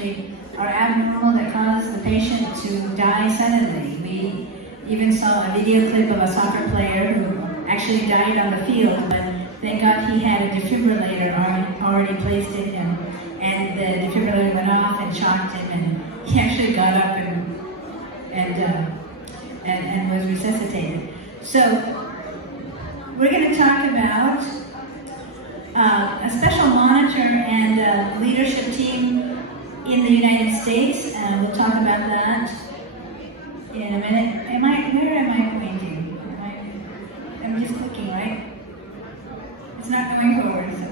actually are abnormal that cause the patient to die suddenly. We even saw a video clip of a soccer player who actually died on the field, but thank God he had a defibrillator already placed in him, and the defibrillator went off and shocked him, and he actually got up and was resuscitated. So we're going to talk about a special monitor and leadership team in the United States. We'll talk about that in a minute. Where am I pointing? I'm just clicking, right? It's not going forward. So.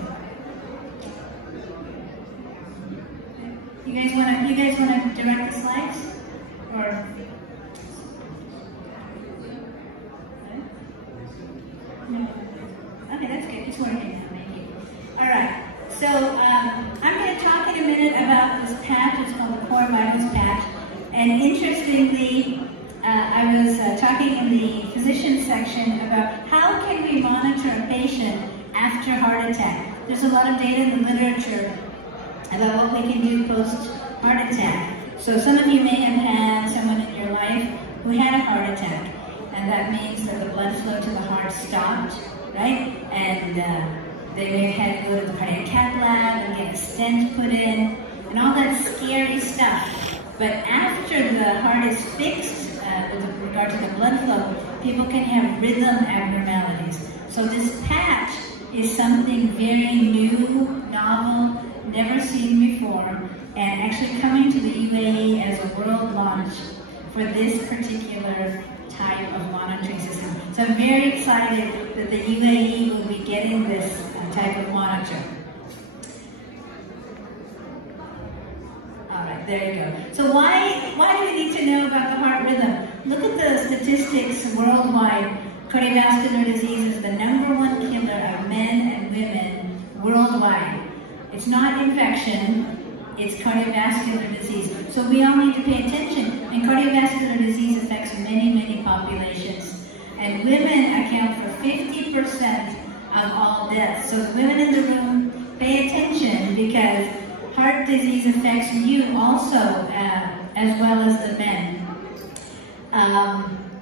You guys want to direct the slides, or? No. Okay, that's good. It's working now. Thank you. All right. So I'm going to talk in a minute about this patch. It's called the Core Vitals patch. And interestingly, I was talking in the physician section about how can we monitor a patient after heart attack. There's a lot of data in the literature about what we can do post-heart attack. So some of you may have had someone in your life who had a heart attack, and that means that the blood flow to the heart stopped, right? And they may have had to go to the cardiac cath lab and get a stent put in, and all that scary stuff. But after the heart is fixed, with regard to the blood flow, people can have rhythm abnormalities. So this patch is something very new, novel, never seen before, and actually coming to the UAE as a world launch for this particular type of monitoring system. So I'm very excited that the UAE will be getting this type of monitor. All right, there you go. So why do we need to know about the heart rhythm? Look at the statistics worldwide. Cardiovascular disease is the #1 killer of men and women worldwide. It's not infection, it's cardiovascular disease. So we all need to pay attention. And cardiovascular disease affects many, many populations. And women account for 50% of all deaths. So the women in the room, pay attention, because heart disease affects you also, as well as the men.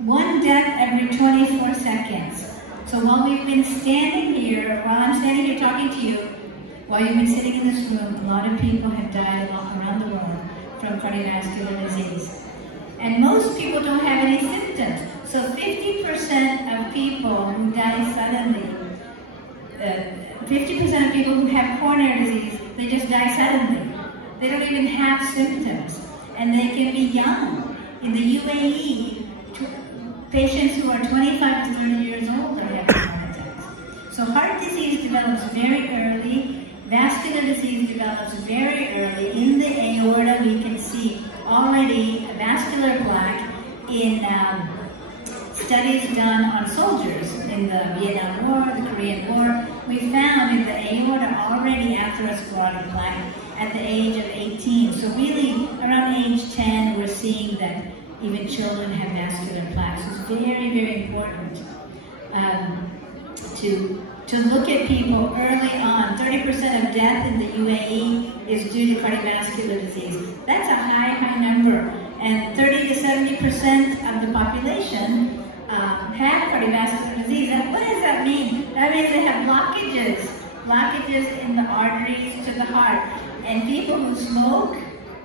One death every 24 seconds. So while we've been standing here, while I'm standing here talking to you, while you've been sitting in this room, a lot of people have died around the world from cardiovascular disease. And most people don't have any symptoms. So 50% of people who die suddenly, 50% of people who have coronary disease, they just die suddenly. They don't even have symptoms. And they can be young. In the UAE, patients who are 25 to 30 years old are having heart attacks. So heart disease develops very early. Vascular disease develops very early. In the aorta, we can see already a vascular plaque in studies done on soldiers in the Vietnam War, the Korean War. We found in the aorta already atherosclerotic plaque at the age of 18. So really, around age 10, we're seeing that even children have vascular plaques. It's very, very important to look at people early on. 30% of death in the UAE is due to cardiovascular disease. That's a high, high number. And 30 to 70% of the population have cardiovascular disease. And what does that mean? That means they have blockages in the arteries to the heart. And people who smoke,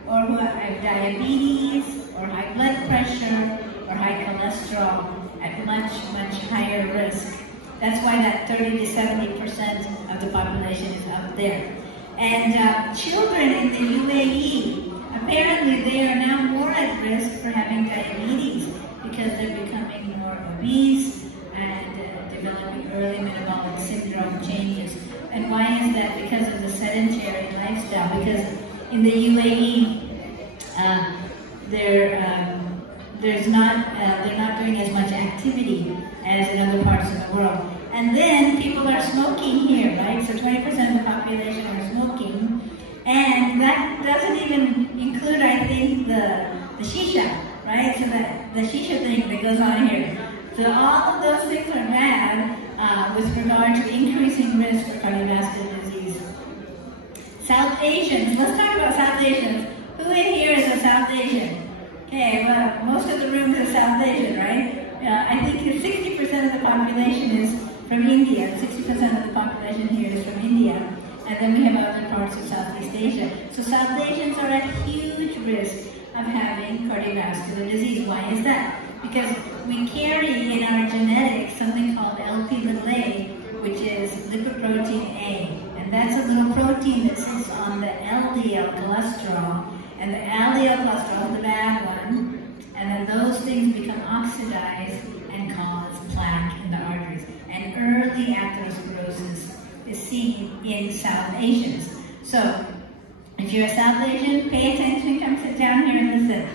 or who have diabetes, or high blood pressure, or high cholesterol, at much, much higher risk. That's why that 30 to 70% of the population is up there. And children in the UAE, apparently they are now more at risk for having diabetes because they're becoming more obese and developing early metabolic syndrome changes. And why is that? Because of the sedentary lifestyle. Because in the UAE, they're not doing as much activity as in other parts of the world. And then people are smoking here, right? So 20% of the population are smoking. And that doesn't even include, I think, the shisha, right? So the shisha thing that goes on here. So all of those things are bad with regard to increasing risk for cardiovascular disease. South Asians, let's talk about South Asians. the room to South Asia, right? I think 60% of the population is from India. 60% of the population here is from India. And then we have other parts of Southeast Asia. So South Asians are at huge risk of having cardiovascular disease. Why is that? Because we carry in our genetics something called Lp(a), which is lipoprotein A. And that's a little protein that sits on the LDL cholesterol. And the LDL cholesterol, the bad one, and then those things become oxidized and cause plaque in the arteries. And early atherosclerosis is seen in South Asians. So, if you're a South Asian, pay attention, come sit down here and listen.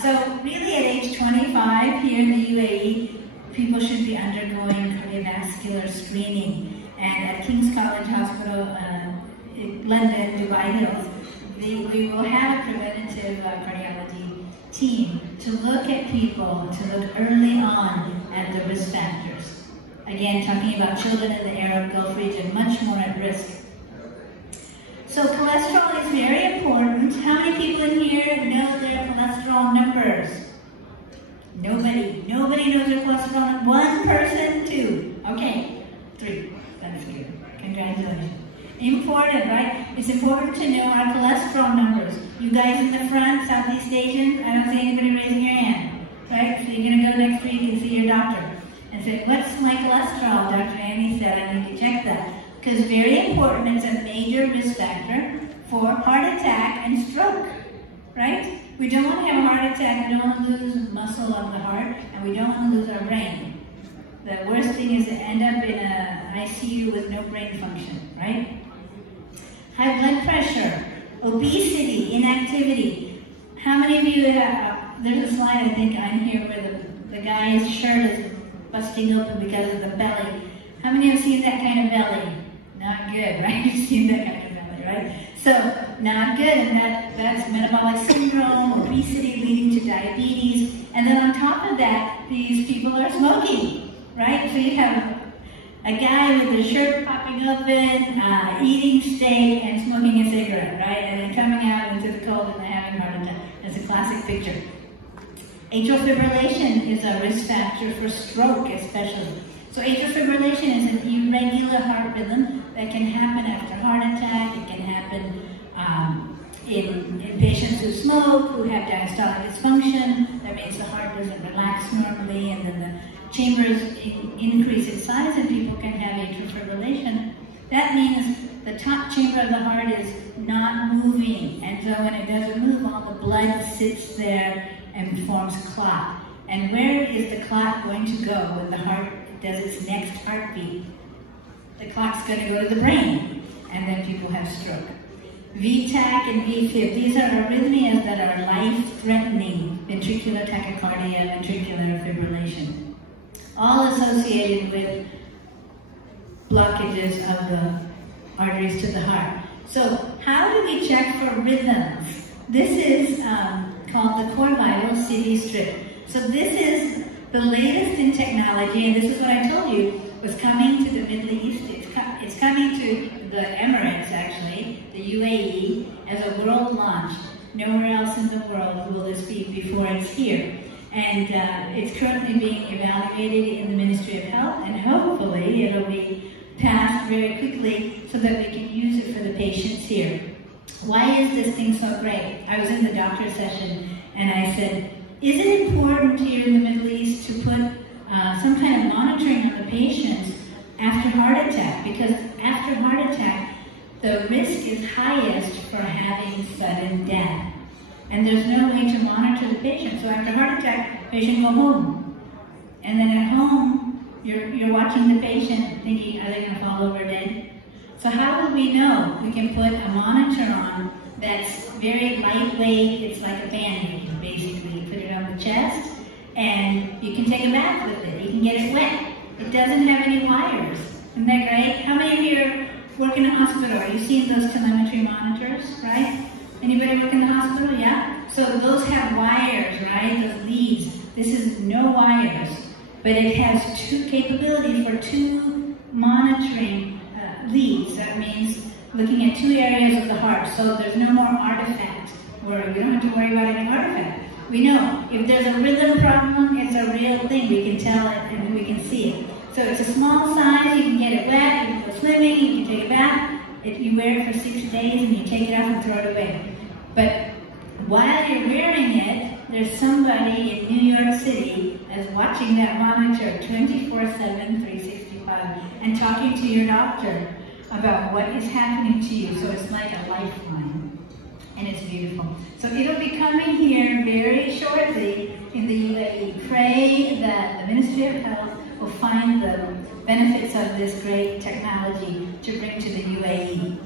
So really at age 25 here in the UAE, people should be undergoing cardiovascular screening. And at King's College Hospital, London, Dubai Hills, we will have a preventative cardiology team to look at people, to look early on at the risk factors. Again, talking about children in the Arab Gulf region, much more at risk. So cholesterol is very important. How many people in here know their cholesterol numbers? Nobody. Nobody knows their cholesterol number. One person, two. Okay, three. That's good. Congratulations. Important, right? It's important to know our cholesterol numbers. You guys in the front, Southeast Asians, I don't see anybody raising your hand, right? So you're going to go next week and see your doctor and say, what's my cholesterol? Dr. Annie said I need to check that. Because very important, it's a major risk factor for heart attack and stroke, right? We don't want to have a heart attack, we don't want to lose muscle on the heart, and we don't want to lose our brain. The worst thing is to end up in an ICU with no brain function, right? High blood pressure, obesity, inactivity. How many of you have, there's a slide I think on here where the guy's shirt is busting open because of the belly. How many have seen that kind of belly? Not good, right? You've seen that kind of belly, right? So, not good, and that's metabolic syndrome, obesity leading to diabetes, and then on top of that, these people are smoking, right? So you have a guy with his shirt popping open, eating steak and smoking a cigarette, right? And then coming out into the cold and having a heart attack. That's a classic picture. Atrial fibrillation is a risk factor for stroke, especially. So atrial fibrillation is an irregular heart rhythm that can happen after heart attack. It can happen in patients who smoke, who have diastolic dysfunction. That means the heart doesn't relax normally, and then the chambers increase in size, and people can have atrial fibrillation. That means the top chamber of the heart is not moving, and so when it doesn't move, all the blood sits there and forms clot. And where is the clot going to go when the heart does its next heartbeat? The clot's going to go to the brain, and then people have stroke. VTach and VFib, these are arrhythmias that are life-threatening: ventricular tachycardia, ventricular fibrillation, all associated with blockages of the arteries to the heart. So how do we check for rhythms? This is called the Core Vital CD strip. So this is the latest in technology, and this is what I told you was coming to the Middle East. It's coming to the Emirates, actually, the UAE, as a world launch. Nowhere else in the world will this be before it's here. And it's currently being evaluated in the Ministry of Health, and hopefully it'll be passed very quickly so that we can use it for the patients here. Why is this thing so great? I was in the doctor's session and I said, is it important here in the Middle East to put some kind of monitoring on the patients after heart attack? Because after heart attack, the risk is highest for having sudden death. And there's no way to monitor the patient. So after heart attack, patient go home. And then at home, you're watching the patient thinking, are they going to fall over dead? So how will we know? We can put a monitor on that's very lightweight. It's like a Band-Aid, basically. You put it on the chest, and you can take a bath with it. You can get it wet. It doesn't have any wires. Isn't that great? How many of you work in a hospital? Are you seeing those telemetry monitors, right? Anybody work in the hospital? Yeah? So those have wires, right? Those leads. This is no wires, but it has two capabilities for two monitoring leads. That means looking at two areas of the heart, so there's no more artifact, or we don't have to worry about any artifact. We know if there's a rhythm problem, it's a real thing. We can tell it and we can see it. So it's a small size, you can get it wet, you can go swimming, you can take a bath. You wear it for 6 days and you take it off and throw it away. But while you're wearing it, there's somebody in New York City that's watching that monitor 24/7, 365, and talking to your doctor about what is happening to you. So it's like a lifeline, and it's beautiful. So it'll be coming here very shortly in the UAE. Pray that the Ministry of Health will find the benefits of this great technology to bring to the UAE.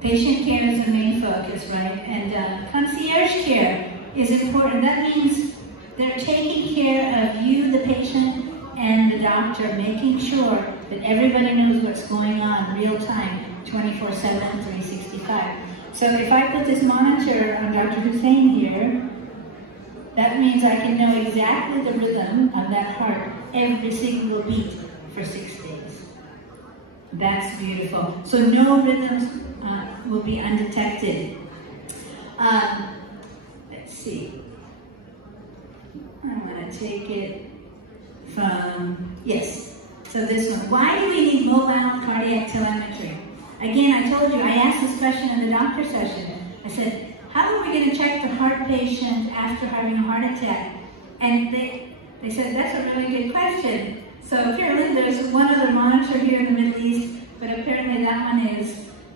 Patient care is the main focus, right? And concierge care is important. That means they're taking care of you, the patient, and the doctor, making sure that everybody knows what's going on real time, 24/7, 365. So if I put this monitor on Dr. Hussein here, that means I can know exactly the rhythm of that heart, every single beat for 6 days. That's beautiful. So no rhythms will be undetected. Let's see. I'm going to take it from, yes, so this one. Why do we need mobile cardiac telemetry? Again, I told you, I asked this question in the doctor session. I said, how are we going to check the heart patient after having a heart attack? And they said, that's a really good question. So apparently there's one other monitor here in the Middle East, but apparently that one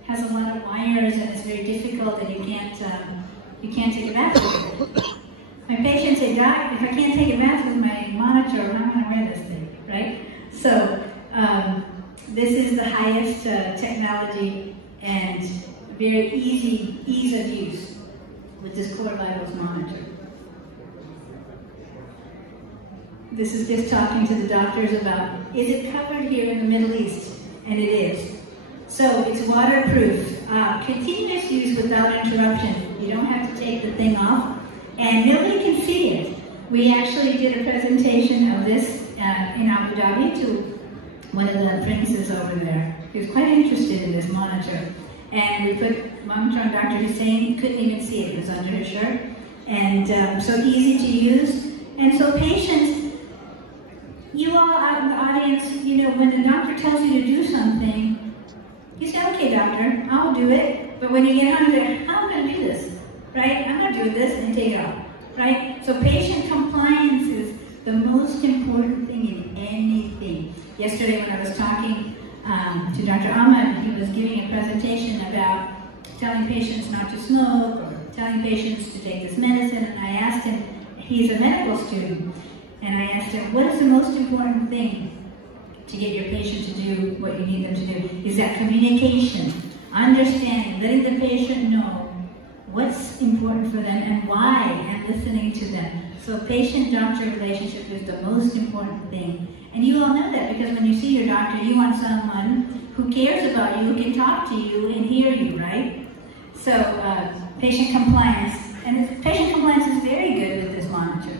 has a lot of wires and it's very difficult and you can't take a bath with it. My patient said, Doc, if I can't take a bath with my monitor, I'm not going to wear this thing, right? So this is the highest technology and very ease of use with this Core Vitals monitor. This is just talking to the doctors about, is it covered here in the Middle East? And it is. So it's waterproof, continuous use without interruption. You don't have to take the thing off, and nobody can see it. We actually did a presentation of this in Abu Dhabi to one of the princes over there. He was quite interested in this monitor. And we put monitor on Dr. Hussein, couldn't even see it, it was under his shirt. And so easy to use. And so patients, you all out in the audience, you know, when the doctor tells you to do something, you say, okay, doctor, I'll do it. But when you get home, you're like, how am I going to do this? Right? I'm not doing this, and take it off. Right? So patient compliance is the most important thing in anything. Yesterday when I was talking to Dr. Ahmed, he was giving a presentation about telling patients not to smoke or telling patients to take this medicine, and I asked him, he's a medical student, and I asked him, what is the most important thing to get your patient to do what you need them to do? Is that communication, understanding, letting the patient know what's important for them and why, and listening to them. So patient-doctor relationship is the most important thing. And you all know that because when you see your doctor, you want someone who cares about you, who can talk to you and hear you, right? So patient compliance. And patient compliance is very good with this monitor.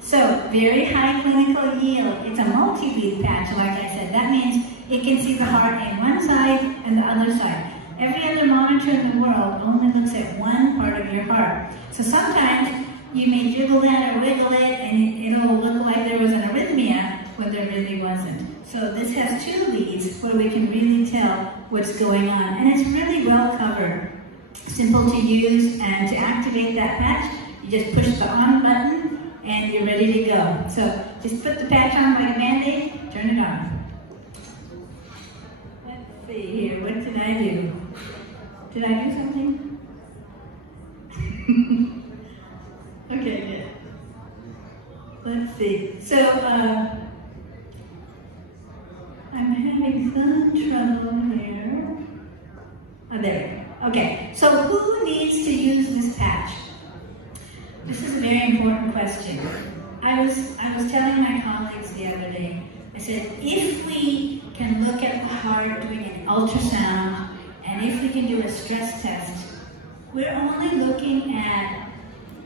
So very high clinical yield. It's a multi-bead patch, like I said. That means it can see the heart in one side and the other side. Every other monitor in the world only looks at one part of your heart. So sometimes you may jiggle that or wiggle it and it'll look like there was an arrhythmia when there really wasn't. So this has two leads where we can really tell what's going on. And it's really well covered. Simple to use, and to activate that patch, you just push the on button and you're ready to go. So just put the patch on like a Band-Aid, turn it on. Let's see here, what did I do? Did I do something? Okay, good. Let's see. So, I'm having some trouble here. Oh, there. Okay, so who needs to use this patch? This is a very important question. I was telling my colleagues the other day, I said, if we can look at the heart doing an ultrasound, and if we can do a stress test, we're only looking at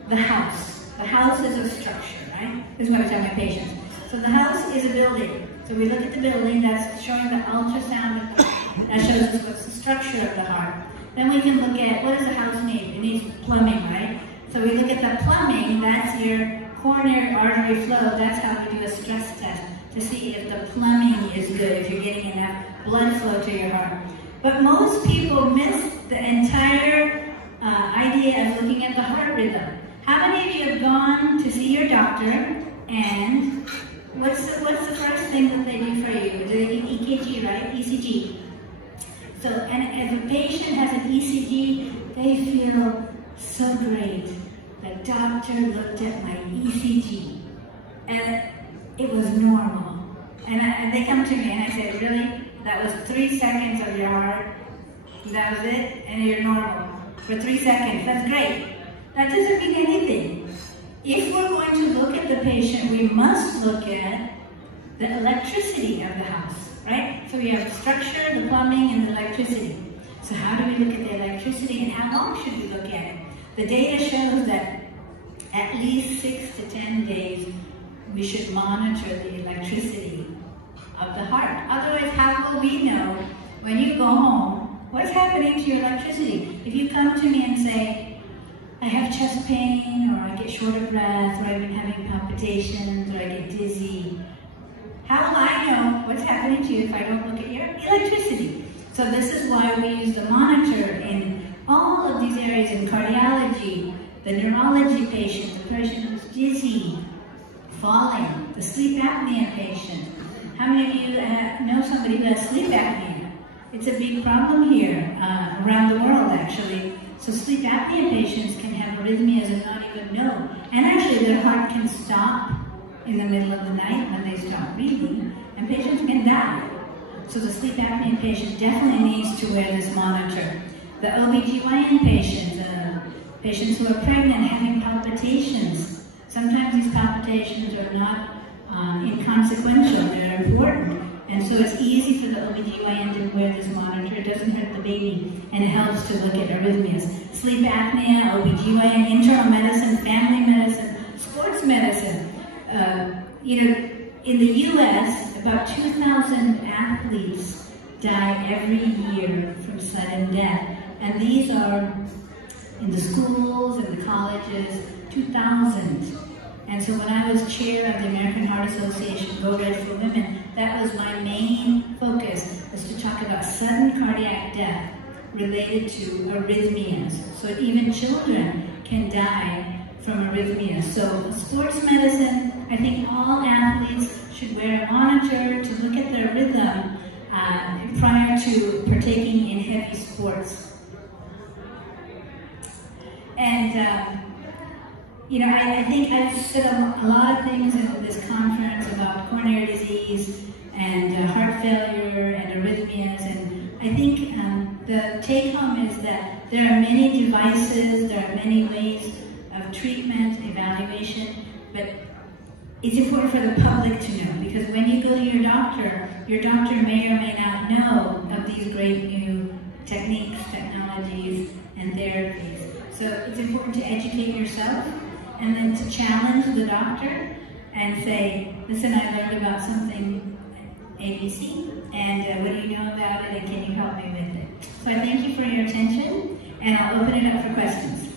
the house. The house is a structure, right? This is what I tell my patients. So the house is a building. So we look at the building, that's showing the ultrasound, that shows us what's the structure of the heart. Then we can look at, what does the house need? It needs plumbing, right? So we look at the the plumbing, that's your coronary artery flow. That's how we do a stress test to see if the plumbing is good, if you're getting enough blood flow to your heart. But most people miss the entire idea of looking at the heart rhythm. How many of you have gone to see your doctor, and what's the first thing that they do for you? The EKG, right? ECG. So, and if a patient has an ECG, they feel so great. The doctor looked at my ECG, and it was normal. And they come to me and I say, really? That was 3 seconds of your heart? That was it? And you're normal for 3 seconds. That's great. That doesn't mean anything. If we're going to look at the patient, we must look at the electricity of the house, right? So we have the structure, the plumbing, and the electricity. So how do we look at the electricity, and how long should we look at it? The data shows that at least 6 to 10 days we should monitor the electricity of the heart. Otherwise, how will we know when you go home what's happening to your electricity? If you come to me and say, I have chest pain, or I get short of breath, or I've been having palpitations, or I get dizzy, how will I know what's happening to you if I don't look at your electricity? So this is why we use the monitor in all of these areas, in cardiology, the neurology patient, the person who's dizzy, falling, the sleep apnea patient. How many of you know somebody who has sleep apnea? It's a big problem here, around the world actually. So sleep apnea patients can have arrhythmias and not even know. And actually their heart can stop in the middle of the night when they stop breathing, and patients can die. So the sleep apnea patient definitely needs to wear this monitor. The OBGYN patients, patients who are pregnant having palpitations. Sometimes these palpitations are not inconsequential, they're important. And so it's easy for the OBGYN to wear this monitor. It doesn't hurt the baby, and it helps to look at arrhythmias. Sleep apnea, OBGYN, internal medicine, family medicine, sports medicine. In the US, about 2,000 athletes die every year from sudden death. And these are in the schools and the colleges, 2,000. And so when I was chair of the American Heart Association Go Red for Women, that was my main focus, was to talk about sudden cardiac death related to arrhythmias. So even children can die from arrhythmias. So sports medicine, I think all athletes should wear a monitor to look at their rhythm prior to partaking in heavy sports. And I think I've said a lot of things in this conference about coronary disease and heart failure and arrhythmias, and I think the take-home is that there are many devices, there are many ways of treatment, evaluation, but it's important for the public to know, because when you go to your doctor may or may not know of these great new techniques, technologies, and therapies. So it's important to educate yourself, and then to challenge the doctor and say, listen, I learned about something ABC, and what do you know about it, and can you help me with it? So I thank you for your attention, and I'll open it up for questions.